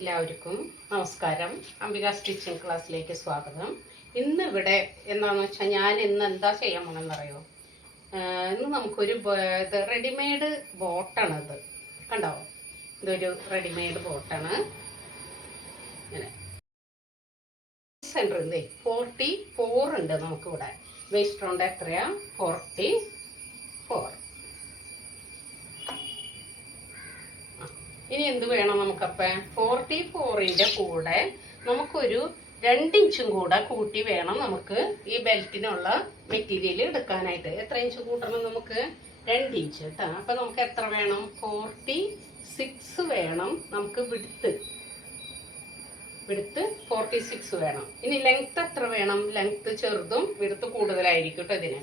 എല്ലാവർക്കും നമസ്കാരം. അംബിക സ്റ്റിച്ചിങ് ക്ലാസ്സിലേക്ക് സ്വാഗതം. ഇന്ന് ഇവിടെ എന്താണെന്ന് വെച്ചാൽ ഞാൻ ഇന്ന് എന്താ ചെയ്യാൻ പോകണമെന്ന് അറിയോ ഇന്ന് നമുക്കൊരു ഇത് റെഡിമെയ്ഡ് ബോട്ടാണ് ഇത്. കണ്ടോ? ഇതൊരു റെഡിമെയ്ഡ് ബോട്ടാണ്. ഇങ്ങനെ. സെന്ററിൽ ഫോർട്ടി ഫോർ ഉണ്ട് നമുക്കിവിടെ. വേസ്റ്റ് റൗണ്ട് എത്രയാ? Forty four. ഇനി എന്ത് വേണം നമുക്കപ്പം? ഫോർട്ടി ഫോറിന്റെ കൂടെ നമുക്കൊരു രണ്ടിഞ്ചും കൂടെ കൂട്ടി വേണം നമുക്ക് ഈ ബെൽറ്റിനുള്ള മെറ്റീരിയൽ എടുക്കാനായിട്ട്. എത്ര ഇഞ്ച് കൂട്ടണം നമുക്ക്? രണ്ട് ഇഞ്ച് കേട്ടോ അപ്പം നമുക്ക് എത്ര വേണം? ഫോർട്ടി സിക്സ് വേണം നമുക്ക് വിടുത്ത്. വിടുത്ത് ഫോർട്ടി സിക്സ് വേണം. ഇനി ലെങ്ത് എത്ര വേണം? ലെങ്ത് ചെറുതും വിടുത്ത് കൂടുതലായിരിക്കും കേട്ടോ ഇതിന്.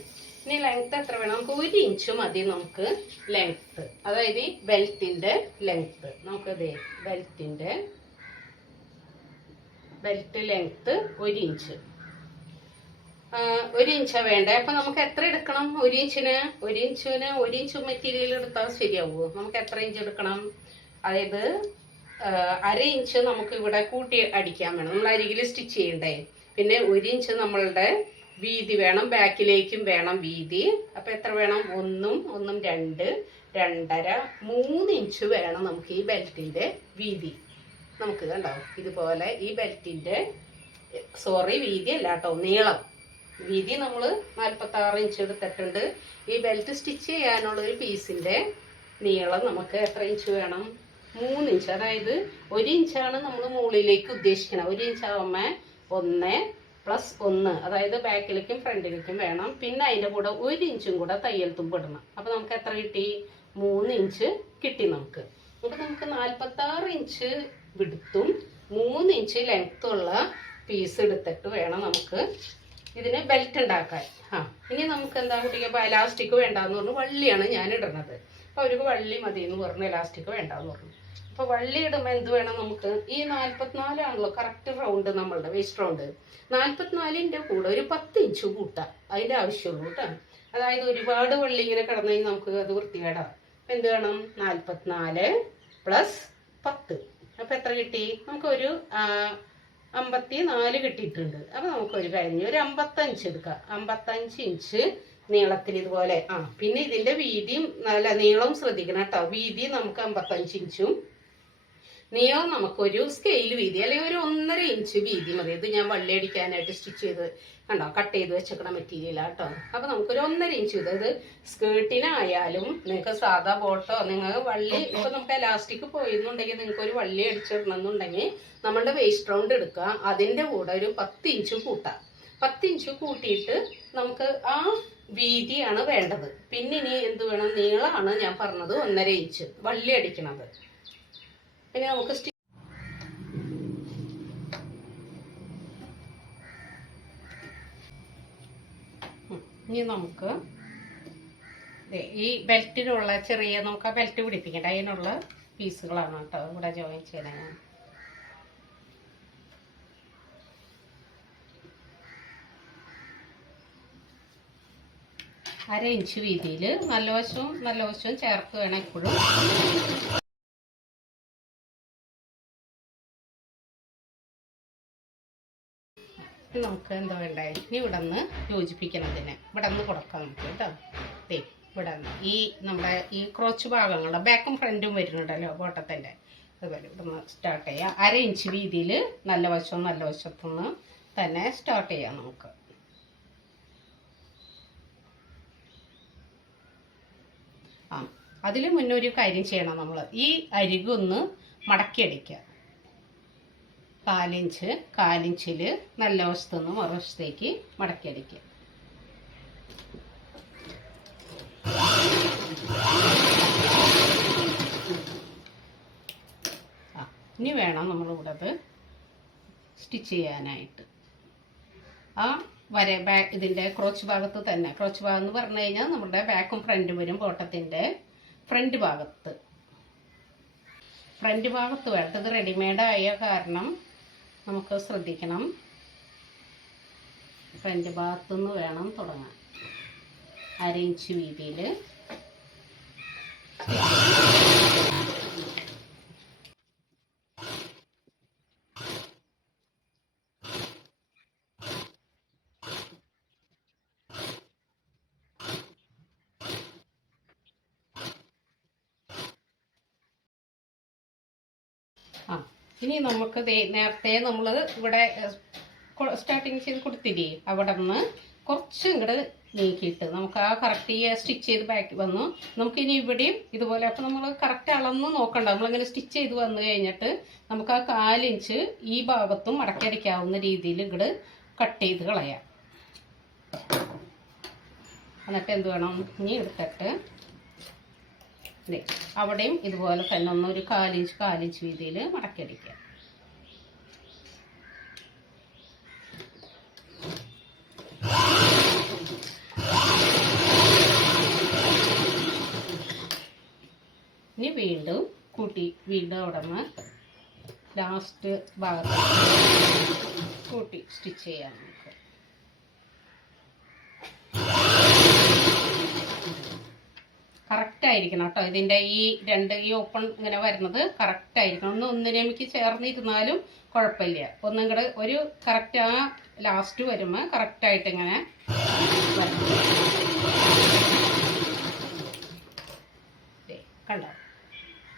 ഇനി ലെങ്ത് എത്ര വേണം? നമുക്ക് ഒരു ഇഞ്ച് മതി നമുക്ക് ലെങ്ത് അതായത് ഈ ബെൽറ്റിന്റെ ലെങ്ത് നമുക്കത് ബെൽറ്റിന്റെ ബെൽറ്റ് ലെങ്ത് ഒരു ഇഞ്ച് ഒരു ഇഞ്ചാ വേണ്ടേ? അപ്പൊ നമുക്ക് എത്ര എടുക്കണം? ഒരു ഇഞ്ചിന് ഒരു ഇഞ്ചിന് ഒരു ഇഞ്ച് മെറ്റീരിയൽ എടുത്താൽ ശരിയാവുമോ നമുക്ക് എത്ര ഇഞ്ച് എടുക്കണം? അതായത് അര ഇഞ്ച് നമുക്ക് ഇവിടെ കൂട്ടി അടിക്കാൻ വേണം. നമ്മൾ അരികിൽ സ്റ്റിച്ച് ചെയ്യണ്ടേ? പിന്നെ ഒരു ഇഞ്ച് നമ്മളുടെ വീതി വേണം ബാക്കിലേക്കും വേണം വീതി. അപ്പൊ എത്ര വേണം? ഒന്നും ഒന്നും രണ്ട് രണ്ടര മൂന്ന് ഇഞ്ച് വേണം നമുക്ക് ഈ ബെൽറ്റിന്റെ വീതി. നമുക്ക് കണ്ടോ? ഇതുപോലെ ഈ ബെൽറ്റിന്റെ സോറി വീതി അല്ല കേട്ടോ നീളം. വീതി നമ്മൾ നാൽപ്പത്തി ആറ് ഇഞ്ച് എടുത്തിട്ടുണ്ട്. ഈ ബെൽറ്റ് സ്റ്റിച്ച് ചെയ്യാനുള്ള ഒരു പീസിന്റെ നീളം നമുക്ക് എത്ര ഇഞ്ച് വേണം? മൂന്ന് ഇഞ്ച്. അതായത് ഒരു ഇഞ്ചാണ് നമ്മൾ മുകളിലേക്ക് ഉദ്ദേശിക്കണം ഒരു ഇഞ്ച് ആവുമ്പോൾ ഒന്ന് പ്ലസ് ഒന്ന് അതായത് ബാക്കിലേക്കും ഫ്രണ്ടിലേക്കും വേണം. പിന്നെ അതിന്റെ കൂടെ ഒരു ഇഞ്ചും കൂടെ തയ്യൽ തുമ്പിടണം അപ്പോൾ നമുക്ക് എത്ര കിട്ടി? മൂന്ന് ഇഞ്ച് കിട്ടി നമുക്ക്. അപ്പോൾ നമുക്ക് നാൽപ്പത്താറ് ഇഞ്ച് വിടുത്തും മൂന്ന് ഇഞ്ച് ലെങ്ത്തുള്ള പീസ് എടുത്തിട്ട് വേണം നമുക്ക് ഇതിന് ബെൽറ്റ് ഉണ്ടാക്കാൻ. ആ ഇനി നമുക്ക് എന്താ കുട്ടിക്ക് എലാസ്റ്റിക് വേണ്ടാന്ന് പറഞ്ഞു വള്ളിയാണ് ഞാൻ ഇടുന്നത് അപ്പോൾ അവർക്ക് വള്ളി മതി എന്ന് പറഞ്ഞു എലാസ്റ്റിക് വേണ്ടാന്ന് പറഞ്ഞു. അപ്പോൾ വള്ളി ഇടുമ്പോൾ എന്ത് വേണം നമുക്ക്? ഈ നാല്പത്തിനാലാണല്ലോ കറക്റ്റ് റൗണ്ട് നമ്മളുടെ വേസ്റ്റ് റൗണ്ട് നാല്പത്തിനാലിന്റെ കൂടെ ഒരു പത്ത് ഇഞ്ച് കൂട്ടാം. അതിന്റെ ആവശ്യമുള്ളൂ കേട്ടോ. അതായത് ഒരുപാട് വള്ളി ഇങ്ങനെ കിടന്നു നമുക്ക് അത് വൃത്തികേടാം. അപ്പം എന്ത് വേണം? നാൽപ്പത്തിനാല് പ്ലസ് പത്ത്. അപ്പം എത്ര കിട്ടി? നമുക്കൊരു അമ്പത്തി നാല് കിട്ടിയിട്ടുണ്ട്. അപ്പം നമുക്കൊരു കഴിഞ്ഞ് ഒരു അമ്പത്തഞ്ച് എടുക്കാം. അമ്പത്തഞ്ച് ഇഞ്ച് നീളത്തിൽ ഇതുപോലെ. ആ പിന്നെ ഇതിന്റെ വീതിയും നല്ല നീളവും ശ്രദ്ധിക്കണം കേട്ടോ. വീതി നമുക്ക് അമ്പത്തഞ്ച് ഇഞ്ചും നീളം നമുക്കൊരു സ്കെയിൽ വീതി അല്ലെങ്കിൽ ഒരു ഒന്നര ഇഞ്ച് വീതി മതി. ഇത് ഞാൻ വള്ളി അടിക്കാനായിട്ട് സ്റ്റിച്ച് ചെയ്ത് കണ്ടോ? കട്ട് ചെയ്ത് വെച്ചേക്കണ മെറ്റീരിയലാണ് കേട്ടോ അപ്പോൾ നമുക്കൊരു ഒന്നര ഇഞ്ച് ഇത് ഇത് സ്കേർട്ടിനായാലും നിങ്ങൾക്ക് സാധാ ബോട്ടോ നിങ്ങൾക്ക് വള്ളി ഇപ്പൊ നമുക്ക് എലാസ്റ്റിക് പോയിരുന്നുണ്ടെങ്കിൽ നിങ്ങൾക്ക് ഒരു വള്ളി അടിച്ചിടണമെന്നുണ്ടെങ്കിൽ നമ്മളുടെ വേസ്റ്റ് റൗണ്ട് എടുക്കുക. അതിന്റെ കൂടെ ഒരു പത്ത് ഇഞ്ച് കൂട്ടാം. പത്ത് ഇഞ്ച് കൂട്ടിയിട്ട് നമുക്ക് ആ വീതിയാണ് വേണ്ടത്. പിന്നെ ഇനി എന്ത് വേണം? നീളമാണ് ഞാൻ പറഞ്ഞത് ഒന്നര ഇഞ്ച് വള്ളി അടിക്കണത്. ഇനി നമുക്ക് ഇനി നമുക്ക് ഈ ബെൽറ്റിനുള്ള ചെറിയ നമുക്ക് ആ ബെൽറ്റ് പിടിപ്പിക്കേണ്ട അതിനുള്ള പീസുകളാണ് കേട്ടോ ഇവിടെ ജോയിൻ ചെയ്യണേ ഞാൻ അര ഇഞ്ച് വീതിയിൽ നല്ല വശവും നല്ല വശവും ചേർത്ത് വേണം എപ്പോഴും ഇനി നമുക്ക് എന്താ വേണ്ടേ? ഇനി ഇവിടെ നിന്ന് യോജിപ്പിക്കണതിന്. ഇവിടെ നിന്ന് കൊടുക്കാം നമുക്ക് കേട്ടോ. ദേ ഇവിടെ നിന്ന് ഈ നമ്മുടെ ഈ ക്രോച്ച് ഭാഗങ്ങളുടെ ബാക്കും ഫ്രണ്ടും വരുന്നുണ്ടല്ലോ ബോട്ടത്തിന്റെ. അതുപോലെ ഇവിടെ നിന്ന് സ്റ്റാർട്ട് ചെയ്യാം. അര ഇഞ്ച് വീതിയിൽ നല്ല വശവും നല്ല വശത്തുനിന്ന് തന്നെ സ്റ്റാർട്ട് ചെയ്യാം നമുക്ക്. ആ അതിൽ മുന്നേ ഒരു കാര്യം ചെയ്യണം നമ്മൾ ഈ അരികൊന്ന് മടക്കിയടിക്കുക. കാലിഞ്ച് കാലിഞ്ചിൽ നല്ല വശത്തുനിന്ന് മറുവശത്തേക്ക് മടക്കിയടിക്കുക. ഇനി വേണം നമ്മളിവിടെ അത് സ്റ്റിച്ച് ചെയ്യാനായിട്ട്. ആ വര ബാക്ക് ഇതിന്റെ ക്രോച്ച് ഭാഗത്ത് തന്നെ. ക്രോച്ച് ഭാഗം എന്ന് പറഞ്ഞു കഴിഞ്ഞാൽ നമ്മുടെ ബാക്കും ഫ്രണ്ടും വരും ബോട്ടത്തിന്റെ ഫ്രണ്ട് ഭാഗത്ത്. ഫ്രണ്ട് ഭാഗത്ത് വേണ്ടത് റെഡിമെയ്ഡായ കാരണം നമുക്ക് ശ്രദ്ധിക്കണം. ഫ്രണ്ട് ഭാഗത്തുനിന്ന് വേണം തുടങ്ങാൻ. അര ഇഞ്ച് വീതിയിൽ ആ ഇനി നമുക്ക് നേരത്തെ നമ്മൾ ഇവിടെ സ്റ്റാർട്ടിങ് ചെയ്ത് കൊടുത്തില്ലേ? അവിടെ നിന്ന് കുറച്ച് ഇങ്ങോട്ട് നീക്കിയിട്ട് നമുക്ക് ആ കറക്റ്റ് ഈ സ്റ്റിച്ച് ചെയ്ത് ബാക്ക് വന്നു. നമുക്ക് ഇനി ഇവിടെയും ഇതുപോലെ അപ്പം നമ്മൾ കറക്റ്റ് അളന്ന് നോക്കണ്ട. നമ്മളിങ്ങനെ സ്റ്റിച്ച് ചെയ്ത് വന്നു കഴിഞ്ഞിട്ട് നമുക്ക് ആ കാലിഞ്ച് ഈ ഭാഗത്തും അടക്കടിക്കാവുന്ന രീതിയിൽ ഇങ്ങോട്ട് കട്ട് ചെയ്ത് കളയാം. എന്നിട്ട് എന്ത് വേണം? ഇനി എടുത്തിട്ട് അവിടെയും ഇതുപോലെ തന്നെ ഒന്ന് ഒന്നൊരു കാലിഞ്ച് കാലിഞ്ച് വീതിയിൽ മടക്കിയടിക്കുക. ഇനി വീണ്ടും കൂട്ടി വീണ്ടും അവിടെ നിന്ന് ലാസ്റ്റ് ഭാഗത്ത് കൂട്ടി സ്റ്റിച്ച് ചെയ്യാം. കറക്റ്റ് ആയിരിക്കണം കേട്ടോ. ഇതിന്റെ ഈ രണ്ട് ഈ ഓപ്പൺ ഇങ്ങനെ വരുന്നത് കറക്റ്റ് ആയിരിക്കണം. ഒന്ന് ഒന്നിനേമിക്ക് ചേർന്നിരുന്നാലും കുഴപ്പമില്ല. ഒന്നും കൂടെ ഒരു കറക്റ്റ് ആ ലാസ്റ്റ് വരുമ്പോൾ കറക്റ്റായിട്ട് ഇങ്ങനെ വരണം ദേ, കണ്ടോ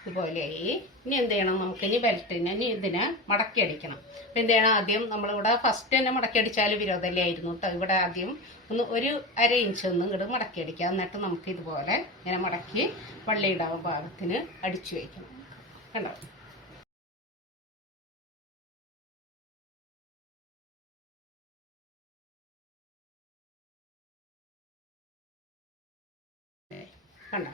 ഇതുപോലെയായി ഇനി എന്ത് ചെയ്യണം? നമുക്ക് ഇനി ബെൽറ്റിനെ ഇനി ഇതിനെ മടക്കി അടിക്കണം. അപ്പം എന്ത് ചെയ്യണം? ആദ്യം നമ്മളിവിടെ ഫസ്റ്റ് തന്നെ മടക്കി അടിച്ചാൽ വിരോധമല്ലേ ആയിരുന്നു കേട്ടോ ഇവിടെ ആദ്യം ഒന്ന് ഒരു അര ഇഞ്ച് ഒന്നും ഇങ്ങോട്ട് മടക്കി അടിക്കുക. എന്നിട്ട് നമുക്ക് ഇതുപോലെ ഇങ്ങനെ മടക്കി വള്ളിയിടാൻ ഭാഗത്തിന് അടിച്ചു വയ്ക്കണം. കണ്ടോ? കണ്ടോ?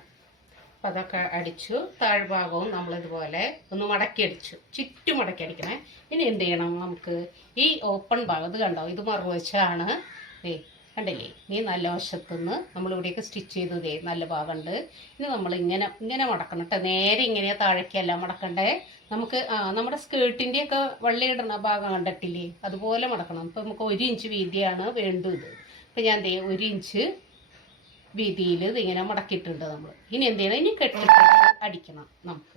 അപ്പം അതൊക്കെ അടിച്ചു. താഴ്ഭാഗവും നമ്മളിതുപോലെ ഒന്ന് മടക്കി അടിച്ചു ചുറ്റും മടക്കി അടിക്കണേ ഇനി എന്ത് ചെയ്യണം നമുക്ക്? ഈ ഓപ്പൺ ഭാഗം ഇത് കണ്ടോ? ഇത് മറുവശമാണ് ഏ കണ്ടില്ലേ? ഈ നല്ല വശത്തുനിന്ന് നമ്മളിവിടെയൊക്കെ സ്റ്റിച്ച് ചെയ്തു ദേ നല്ല ഭാഗമുണ്ട്. ഇനി നമ്മൾ ഇങ്ങനെ ഇങ്ങനെ മടക്കണം കേട്ടോ. നേരെ ഇങ്ങനെ താഴേക്കല്ല മടക്കണ്ടേ. നമുക്ക് ആ നമ്മുടെ സ്കേർട്ടിന്റെയൊക്കെ ഇടണ ഭാഗം കണ്ടിട്ടില്ലേ? അതുപോലെ മടക്കണം. ഇപ്പം നമുക്ക് ഒരു ഇഞ്ച് വീതിയാണ് വേണ്ടത്. ഇത് ഇപ്പം ഞാൻ ദേ ഒരു ഇഞ്ച് വീതിയിൽ ഇതിങ്ങനെ മടക്കിയിട്ടുണ്ട് നമ്മൾ ഇനി എന്ത് ചെയ്യണം ഇനി കെട്ടിട്ട് അടിക്കണം നമുക്ക്.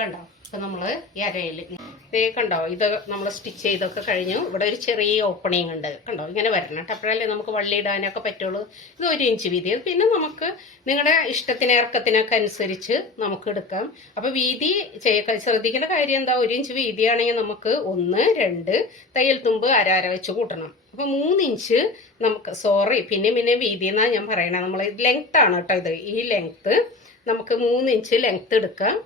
കണ്ടോ? ഇപ്പൊ നമ്മൾ ഈ അരയിൽ ഇതേ കണ്ടോ? ഇത് നമ്മൾ സ്റ്റിച്ച് ചെയ്തൊക്കെ കഴിഞ്ഞു. ഇവിടെ ഒരു ചെറിയ ഓപ്പണിങ് ഉണ്ട്. കണ്ടോ? ഇങ്ങനെ വരണം കേട്ടോ. അപ്പോഴല്ലേ നമുക്ക് വള്ളി ഇടാനൊക്കെ പറ്റുള്ളൂ. ഇത് ഒരു ഇഞ്ച് വീതി. പിന്നെ നമുക്ക് നിങ്ങളുടെ ഇഷ്ടത്തിന് ഇറക്കത്തിനൊക്കെ അനുസരിച്ച് നമുക്ക് എടുക്കാം. അപ്പോൾ വീതി ചെയ്യ ശ്രദ്ധിക്കേണ്ട കാര്യം എന്താ? ഒരു ഇഞ്ച് വീതിയാണെങ്കിൽ നമുക്ക് ഒന്ന് രണ്ട് തയ്യൽ തുമ്പ് അരാര അര വെച്ച് കൂട്ടണം. അപ്പോൾ മൂന്ന് ഇഞ്ച് നമുക്ക് സോറി പിന്നെ പിന്നെ വീതി എന്നാണ് ഞാൻ പറയണത് നമ്മൾ ലെങ്ത് ആണ് കേട്ടോ ഇത്. ഈ ലെങ്ത്ത് നമുക്ക് മൂന്ന് ഇഞ്ച് ലെങ്ത് എടുക്കാം.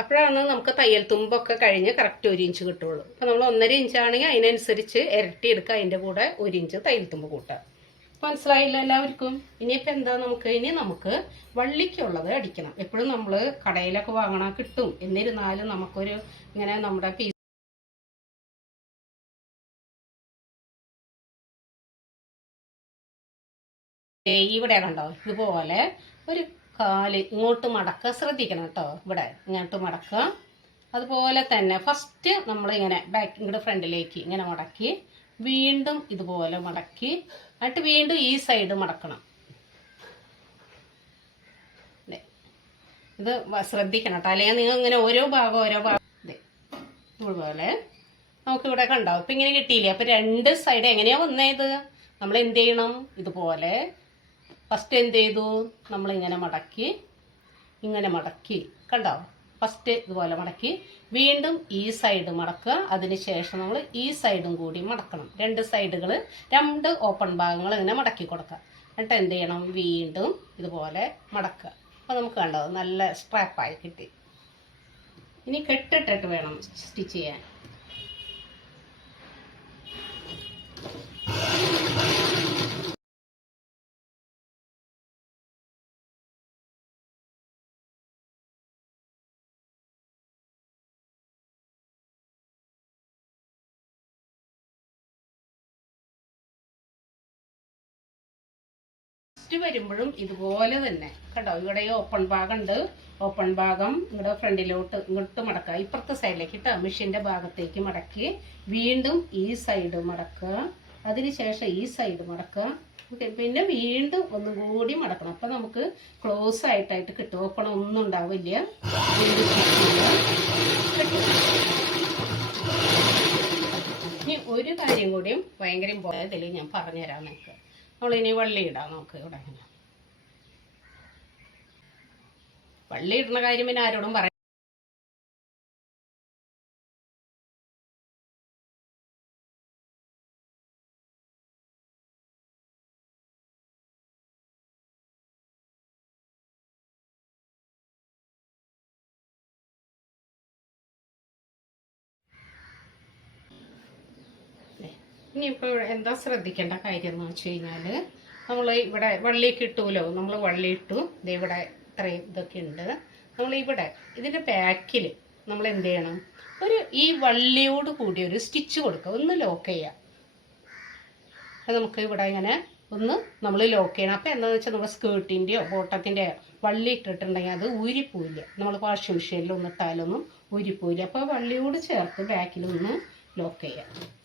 അപ്പോഴാണ് നമുക്ക് തയ്യൽ തുമ്പൊക്കെ കഴിഞ്ഞ് കറക്റ്റ് ഒരു ഇഞ്ച് കിട്ടുള്ളൂ. അപ്പോൾ നമ്മൾ ഒന്നര ഇഞ്ചാണെങ്കിൽ അതിനനുസരിച്ച് ഇരട്ടി എടുക്കുക അതിന്റെ കൂടെ ഒരു ഇഞ്ച് തയ്യൽ തുമ്പ് കൂട്ടുക. മനസ്സിലായില്ല എല്ലാവർക്കും? ഇനിയിപ്പോൾ എന്താ നമുക്ക്? ഇനി നമുക്ക് വള്ളിക്കുള്ളത് അടിക്കണം. എപ്പോഴും നമ്മൾ കടയിലൊക്കെ വാങ്ങണം കിട്ടും. എന്നിരുന്നാലും നമുക്കൊരു ഇങ്ങനെ നമ്മുടെ പീസ് ഇവിടെ കണ്ടോ? ഇതുപോലെ ഒരു കാൽ ഇങ്ങോട്ട് മടക്കുക. ശ്രദ്ധിക്കണം കേട്ടോ. ഇവിടെ ഇങ്ങോട്ട് മടക്കുക. അതുപോലെ തന്നെ ഫസ്റ്റ് നമ്മൾ ഇങ്ങനെ ബാക്ക് ഇങ്ങോട്ട് ഫ്രണ്ടിലേക്ക് ഇങ്ങനെ മടക്കി വീണ്ടും ഇതുപോലെ മടക്കി. എന്നിട്ട് വീണ്ടും ഈ സൈഡ് മടക്കണം. ഇത് ശ്രദ്ധിക്കണം കേട്ടോ. അല്ലെങ്കിൽ നിങ്ങൾ ഇങ്ങനെ ഓരോ ഭാഗം ഓരോ ഭാഗം. ഇതുപോലെ. നമുക്കിവിടെ കണ്ടാവും ഇപ്പം ഇങ്ങനെ കിട്ടിയില്ലേ? അപ്പം രണ്ട് സൈഡ് എങ്ങനെയാ വന്നേത് നമ്മൾ എന്ത് ചെയ്യണം? ഇതുപോലെ ഫസ്റ്റ് എന്ത് ചെയ്തു നമ്മളിങ്ങനെ മടക്കി ഇങ്ങനെ മടക്കി. കണ്ടോ? ഫസ്റ്റ് ഇതുപോലെ മടക്കി. വീണ്ടും ഈ സൈഡ് മടക്കുക. അതിനുശേഷം നമ്മൾ ഈ സൈഡും കൂടി മടക്കണം. രണ്ട് സൈഡുകൾ രണ്ട് ഓപ്പൺ ഭാഗങ്ങൾ ഇങ്ങനെ മടക്കി കൊടുക്കുക. എന്നിട്ട് എന്ത് ചെയ്യണം? വീണ്ടും ഇതുപോലെ മടക്കുക. അപ്പോൾ നമുക്ക് കണ്ടോ? നല്ല സ്ട്രാപ്പായി കിട്ടി. ഇനി കെട്ടിട്ടിട്ട് വേണം സ്റ്റിച്ച് ചെയ്യാൻ. ലാസ്റ്റ് വരുമ്പോഴും ഇതുപോലെ തന്നെ കേട്ടോ. ഇവിടെ ഓപ്പൺ ഭാഗം ഉണ്ട്. ഓപ്പൺ ഭാഗം ഇങ്ങടെ ഫ്രണ്ടിലോട്ട് ഇങ്ങോട്ട് മടക്കുക. ഇപ്പുറത്തെ സൈഡിലേക്ക് കേട്ടോ. മെഷീന്റെ ഭാഗത്തേക്ക് മടക്കി വീണ്ടും ഈ സൈഡ് മടക്കുക. അതിനുശേഷം ഈ സൈഡ് മടക്കുക. പിന്നെ വീണ്ടും ഒന്നും കൂടി മടക്കണം. അപ്പം നമുക്ക് ക്ലോസ് ആയിട്ടായിട്ട് കിട്ടും. ഓപ്പൺ ഒന്നും ഉണ്ടാവില്ല. ഇനി ഒരു കാര്യം കൂടിയും ഭയങ്കര ഇമ്പോർട്ടന്റ് ഞാൻ പറഞ്ഞുതരാം നിങ്ങൾക്ക് നമ്മളിനി വള്ളി ഇടാം നമുക്ക് ഇവിടെ. വള്ളി ഇടുന്ന കാര്യം പിന്നെ ആരോടും പറയാം ഇനിയിപ്പോൾ എന്താ ശ്രദ്ധിക്കേണ്ട കാര്യം എന്ന് വെച്ച് കഴിഞ്ഞാൽ നമ്മൾ ഇവിടെ വള്ളിയൊക്കെ ഇട്ടുമല്ലോ നമ്മൾ വള്ളി ഇട്ടു. ഇവിടെ ഇത്രയും ഇതൊക്കെ ഉണ്ട്. നമ്മൾ ഇവിടെ ഇതിന്റെ ബാക്കിൽ നമ്മൾ എന്ത് ചെയ്യണം? ഒരു ഈ വള്ളിയോട് കൂടി ഒരു സ്റ്റിച്ച് കൊടുക്കുക. ഒന്ന് ലോക്ക് ചെയ്യുക അത് നമുക്ക് ഇവിടെ ഇങ്ങനെ ഒന്ന് നമ്മൾ ലോക്ക് ചെയ്യണം. അപ്പോൾ എന്താണെന്ന് വെച്ചാൽ നമ്മുടെ സ്കേർട്ടിന്റെയോ ബോട്ടത്തിന്റെയോ വള്ളി ഇട്ടിട്ടുണ്ടെങ്കിൽ അത് ഊരിപ്പോയില്ല നമ്മൾ വാഷിംഗ് മെഷീനിൽ ഒന്ന് ഊരിപ്പോയില്ല അപ്പോൾ വള്ളിയോട് ചേർത്ത് ബാക്കിലൊന്ന് ലോക്ക് നമ്മുടെ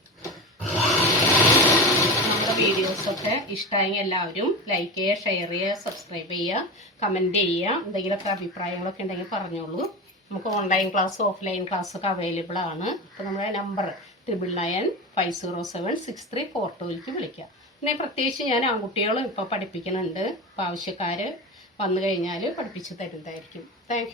വീഡിയോസൊക്കെ ഇഷ്ടമായി എല്ലാവരും ലൈക്ക് ചെയ്യുക ഷെയർ ചെയ്യുക സബ്സ്ക്രൈബ് ചെയ്യുക കമന്റ് ചെയ്യുക എന്തെങ്കിലുമൊക്കെ അഭിപ്രായങ്ങളൊക്കെ ഉണ്ടെങ്കിൽ പറഞ്ഞോളൂ. നമുക്ക് ഓൺലൈൻ ക്ലാസ് ഓഫ്ലൈൻ ക്ലാസ് ഒക്കെ അവൈലബിൾ ആണ്. അപ്പോൾ നമ്മുടെ number triple nine five zero seven six three four ടൂവിലേക്ക് വിളിക്കുക പിന്നെ പ്രത്യേകിച്ച് ഞാൻ ആൺകുട്ടികളും ഇപ്പോൾ പഠിപ്പിക്കുന്നുണ്ട്. അപ്പോൾ ആവശ്യക്കാർ വന്നു കഴിഞ്ഞാൽ പഠിപ്പിച്ച് തരുന്നതായിരിക്കും. താങ്ക്